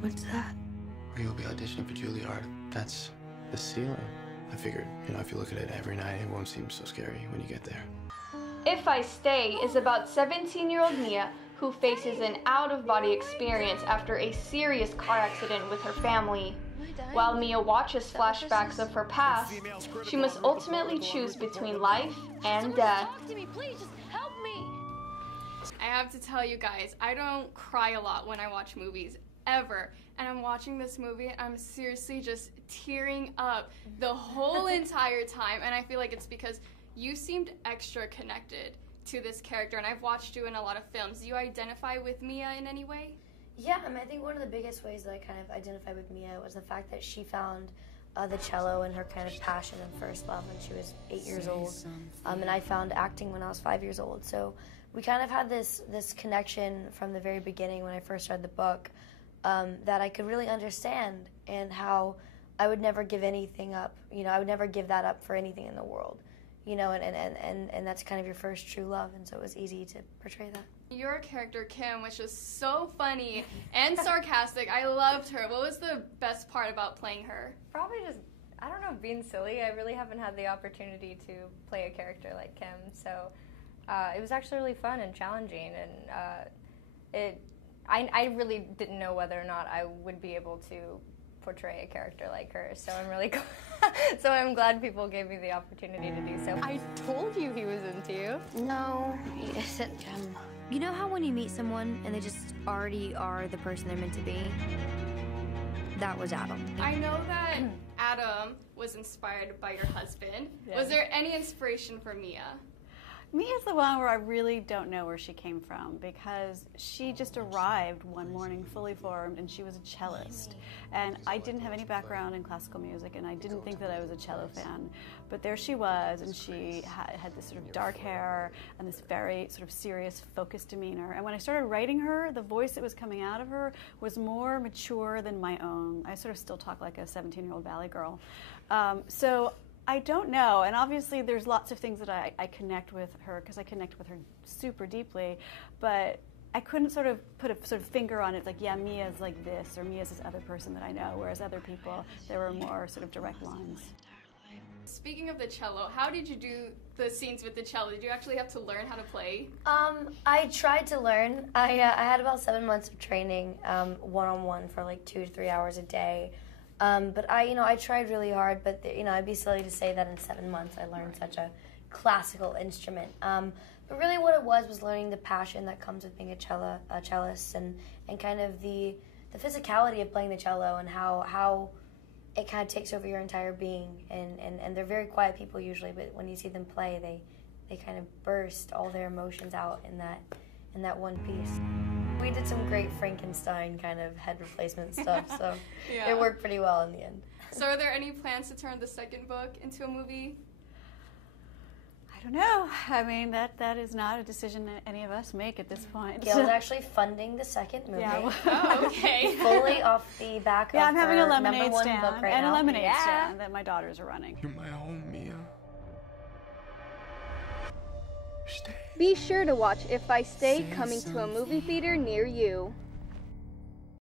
What's that? Where you'll be auditioning for Juilliard. That's the ceiling. I figured, if you look at it every night, it won't seem so scary when you get there. If I Stay is about 17-year-old Mia who faces an out-of-body experience after a serious car accident with her family. While Mia watches flashbacks of her past, she must ultimately choose between life and death. Talk to me, please, just help me. I have to tell you guys, I don't cry a lot when I watch movies, ever. And I'm watching this movie, I'm seriously just tearing up the whole entire time. And I feel like it's because you seemed extra connected to this character, and I've watched you in a lot of films. Do you identify with Mia in any way? Yeah, I think one of the biggest ways that I kind of identified with Mia was the fact that she found the cello and her kind of passion and first love when she was 8 years old. And I found acting when I was 5 years old. So we kind of had this connection from the very beginning when I first read the book that I could really understand, and how I would never give anything up. I would never give that up for anything in the world. And that's kind of your first true love, and so it was easy to portray that. Your character, Kim, was just so funny and sarcastic. I loved her. What was the best part about playing her? Probably just, I don't know, being silly. I really haven't had the opportunity to play a character like Kim, so it was actually really fun and challenging, and I really didn't know whether or not I would be able to portray a character like her, so I'm really so I'm glad people gave me the opportunity to do so. I told you he was into you. No, he isn't, Jim. You know how when you meet someone and they just already are the person they're meant to be? That was Adam. I know that Adam was inspired by your husband. Yeah. Was there any inspiration for Mia? Mia's the one where I really don't know where she came from, because she just arrived one morning fully formed, and she was a cellist. And I didn't have any background in classical music, and I didn't think that I was a cello fan. But there she was, and she had this sort of dark hair and this very sort of serious, focused demeanor. And when I started writing her, the voice that was coming out of her was more mature than my own. I sort of still talk like a 17-year-old valley girl. So I don't know, and obviously there's lots of things that I connect with her, because I connect with her super deeply, but I couldn't sort of put a sort of finger on it, like, yeah, Mia's like this, or Mia's this other person that I know, whereas other people, there were more sort of direct lines. Speaking of the cello, how did you do the scenes with the cello? Did you actually have to learn how to play? I tried to learn. I had about 7 months of training, one-on-one for like 2 to 3 hours a day. But I tried really hard, but I'd be silly to say that in 7 months I learned such a classical instrument. But really what it was learning the passion that comes with being a cellist, and kind of the physicality of playing the cello, and how it kind of takes over your entire being. And they're very quiet people usually, but when you see them play, they kind of burst all their emotions out in that one piece. We did some great Frankenstein kind of head replacement stuff, so yeah. It worked pretty well in the end. So are there any plans to turn the second book into a movie? I don't know. I mean, that is not a decision that any of us make at this point. Gail's actually funding the second movie. Yeah, well, oh, okay. Fully off the back of I'm having a her lemonade #1 stand book right and now. a lemonade stand that my daughters are running. You're my home, Mia. Stay. Be sure to watch If I Stay, coming to a movie theater near you.